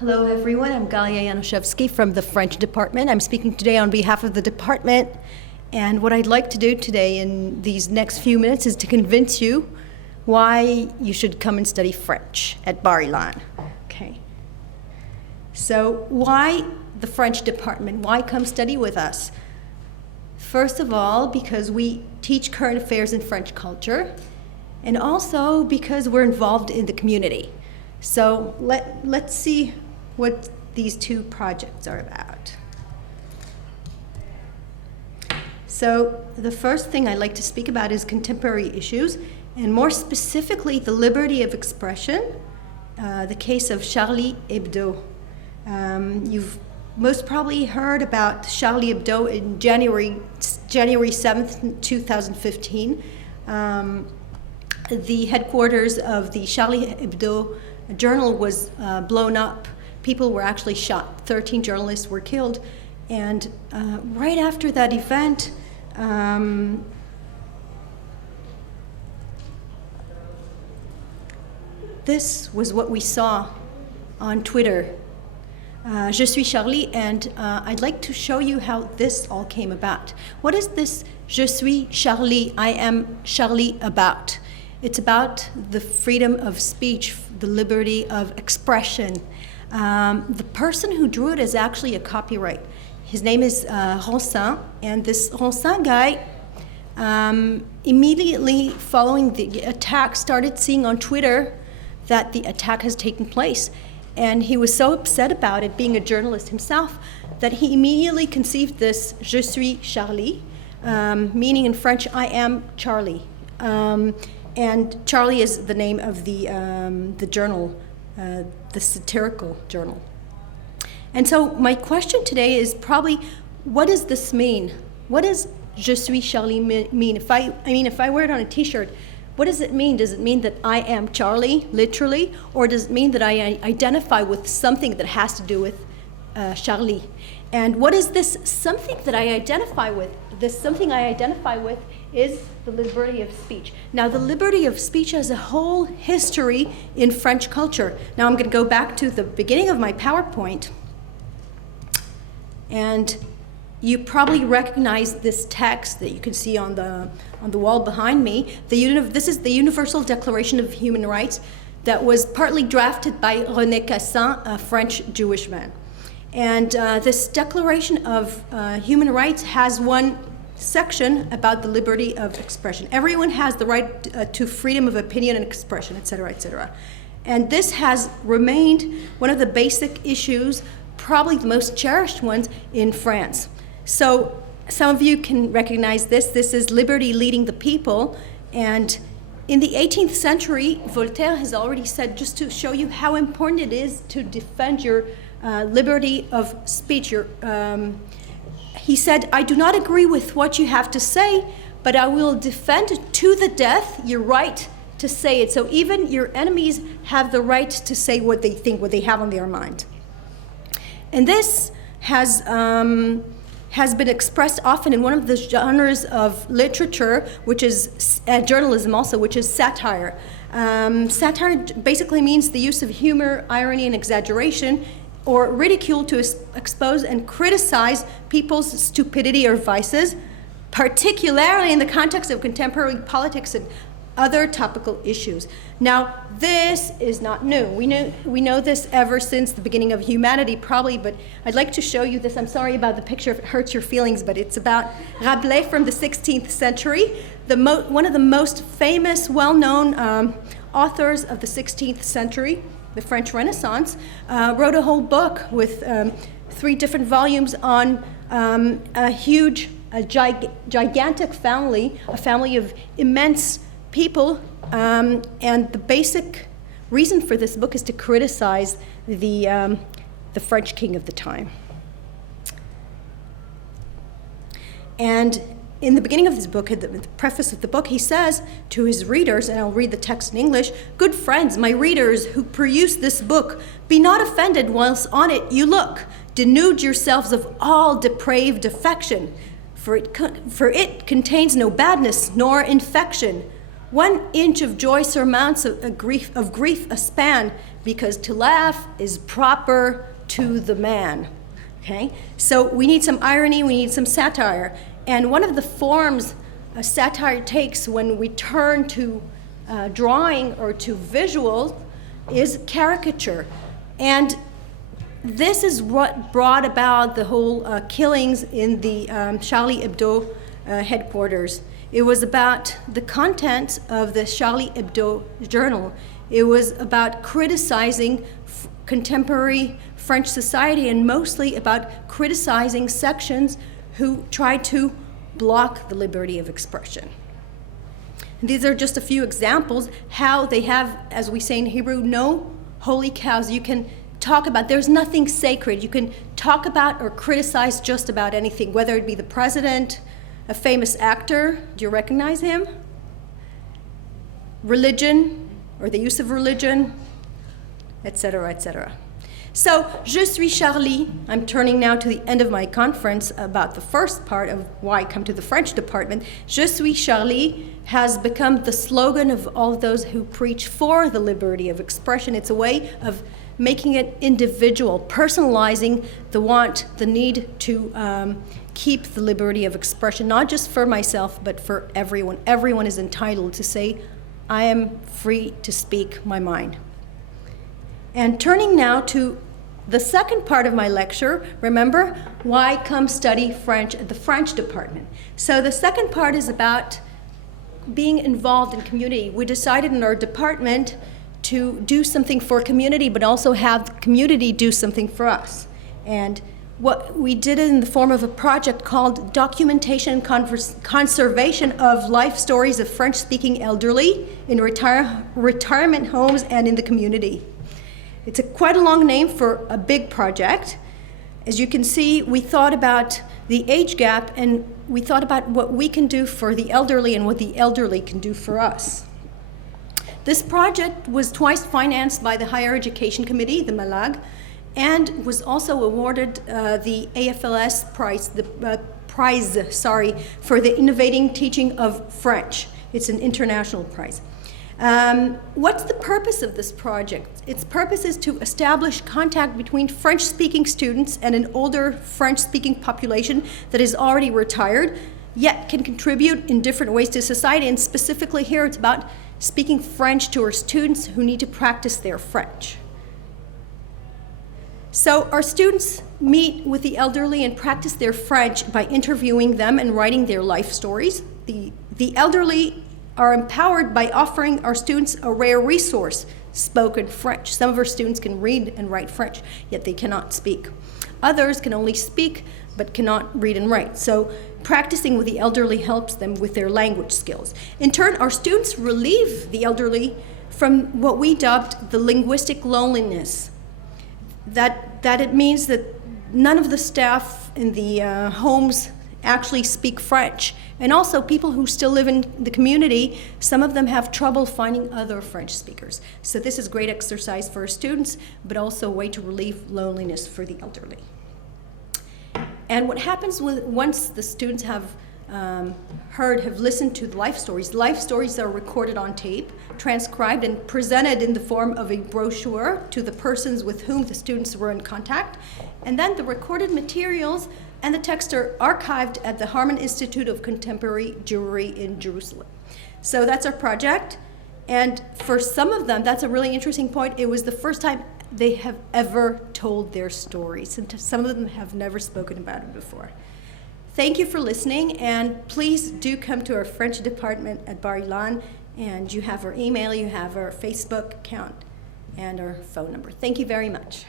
Hello everyone, I'm Galia Yanoshevsky from the French department. I'm speaking today on behalf of the department, and what I'd like to do today in these next few minutes is to convince you why you should come and study French at Bar-Ilan. Okay. So why the French department? Why come study with us? First of all, because we teach current affairs in French culture, and also because we're involved in the community. So let's see what these two projects are about. So the first thing I'd like to speak about is contemporary issues, and more specifically the liberty of expression, the case of Charlie Hebdo. You've most probably heard about Charlie Hebdo in January 7th, 2015. The headquarters of the Charlie Hebdo journal was blown up. People were actually shot. 13 journalists were killed. And right after that event, this was what we saw on Twitter. Je suis Charlie, and I'd like to show you how this all came about. What is this Je suis Charlie, I am Charlie about? It's about the freedom of speech, the liberty of expression. The person who drew it is actually a copyright. His name is Ronsin, and this Ronsin guy, immediately following the attack, started seeing on Twitter that the attack has taken place. And he was so upset about it, being a journalist himself, that he immediately conceived this Je suis Charlie, meaning in French, I am Charlie. And Charlie is the name of the journal, the satirical journal. And so my question today is probably, what does this mean? What does Je suis Charlie mean? If I wear it on a t-shirt, what does it mean? Does it mean that I am Charlie, literally? Or does it mean that I identify with something that has to do with Charlie? And what is this something that I identify with? This something I identify with is the liberty of speech. Now, the liberty of speech has a whole history in French culture. Now, I'm going to go back to the beginning of my PowerPoint. And you probably recognize this text that you can see on the wall behind me. This is the Universal Declaration of Human Rights that was partly drafted by René Cassin, a French Jewish man. And this Declaration of Human Rights has one section about the liberty of expression. Everyone has the right to freedom of opinion and expression, et cetera, et cetera. And this has remained one of the basic issues, probably the most cherished ones in France. So some of you can recognize this. This is liberty leading the people. And in the 18th century, Voltaire has already said, just to show you how important it is to defend your liberty of speech. He said, I do not agree with what you have to say, but I will defend to the death your right to say it. So even your enemies have the right to say what they think, what they have on their mind. And this has been expressed often in one of the genres of literature, which is journalism also, which is satire. Satire basically means the use of humor, irony, and exaggeration, or ridicule to expose and criticize people's stupidity or vices, particularly in the context of contemporary politics and other topical issues. Now, this is not new. We know this ever since the beginning of humanity, probably, but I'd like to show you this. I'm sorry about the picture if it hurts your feelings, but it's about Rabelais from the 16th century, one of the most famous, well-known authors of the 16th century, the French Renaissance, wrote a whole book with 3 different volumes on a gigantic family, a family of immense people, and the basic reason for this book is to criticize the French king of the time. And in the beginning of this book, at the preface of the book, he says to his readers, and I'll read the text in English, "Good friends, my readers who peruse this book, be not offended whilst on it you look. Denude yourselves of all depraved affection, for it contains no badness nor infection. 1 inch of joy surmounts of grief a span, because to laugh is proper to the man. Okay? So we need some irony, we need some satire. And one of the forms a satire takes when we turn to drawing or to visual is caricature. And this is what brought about the whole killings in the Charlie Hebdo headquarters. It was about the content of the Charlie Hebdo journal. It was about criticizing contemporary French society, and mostly about criticizing sections who tried to block the liberty of expression. And these are just a few examples how they have, as we say in Hebrew, no holy cows. You can talk about, there's nothing sacred. You can talk about or criticize just about anything, whether it be the president, a famous actor, do you recognize him? Religion, or the use of religion, etc., etc. So, Je suis Charlie. I'm turning now to the end of my conference about the first part of why I come to the French department. Je suis Charlie has become the slogan of all of those who preach for the liberty of expression. It's a way of making it individual, personalizing the want, the need to keep the liberty of expression, not just for myself, but for everyone. Everyone is entitled to say, I am free to speak my mind. And turning now to the second part of my lecture, remember, why come study French at the French department? So the second part is about being involved in community. We decided in our department to do something for community, but also have the community do something for us. And what we did in the form of a project called Documentation and Conservation of Life Stories of French-Speaking Elderly in Retirement Homes and in the Community. It's quite a long name for a big project. As you can see, we thought about the age gap, and we thought about what we can do for the elderly and what the elderly can do for us. This project was twice financed by the Higher Education Committee, the MALAG, and was also awarded the AFLS prize, for the innovating teaching of French. It's an international prize. What's the purpose of this project? Its purpose is to establish contact between French-speaking students and an older French-speaking population that is already retired, yet can contribute in different ways to society. And specifically here, it's about speaking French to our students who need to practice their French. So our students meet with the elderly and practice their French by interviewing them and writing their life stories. The elderly are empowered by offering our students a rare resource, spoken French. Some of our students can read and write French, yet they cannot speak. Others can only speak, but cannot read and write. So practicing with the elderly helps them with their language skills. In turn, our students relieve the elderly from what we dubbed the linguistic loneliness. That it means that none of the staff in the homes actually speak French. And also people who still live in the community, some of them have trouble finding other French speakers. So this is great exercise for our students, but also a way to relieve loneliness for the elderly. And what happens once the students have listened to the life stories are recorded on tape, transcribed, and presented in the form of a brochure to the persons with whom the students were in contact. And then the recorded materials and the text are archived at the Harman Institute of Contemporary Jewry in Jerusalem. So that's our project. And for some of them, that's a really interesting point. It was the first time they have ever told their stories. And some of them have never spoken about it before. Thank you for listening, and please do come to our French department at Bar-Ilan, and you have our email, you have our Facebook account, and our phone number. Thank you very much.